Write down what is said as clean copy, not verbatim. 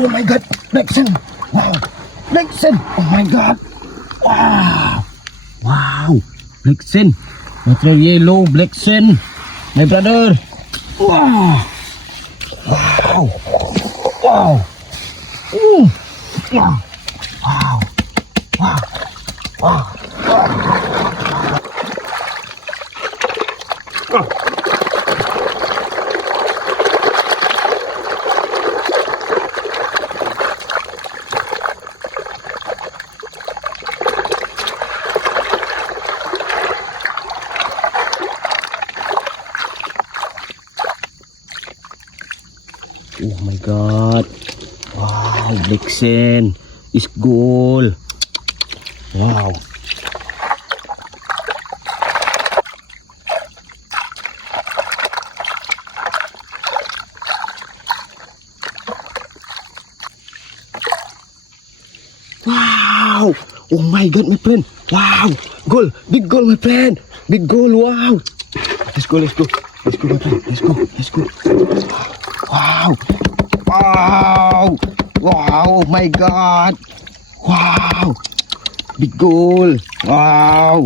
Oh my God, Blackson. Wow, Blackson. Oh my God. Wow, wow, Blackson. Water yellow, Blackson. My brother. Wow, wow, wow. Wow, wow, wow, wow. Oh my God. Wow, Blackson is goal. Wow. Wow. Oh my God, my friend. Wow. Goal. Big goal, my friend. Big goal. Wow. Let's go, let's go. Let's go, my friend. Let's go, let's go. Wow. Wow. Wow. Oh my God. Wow. Big goal. Wow.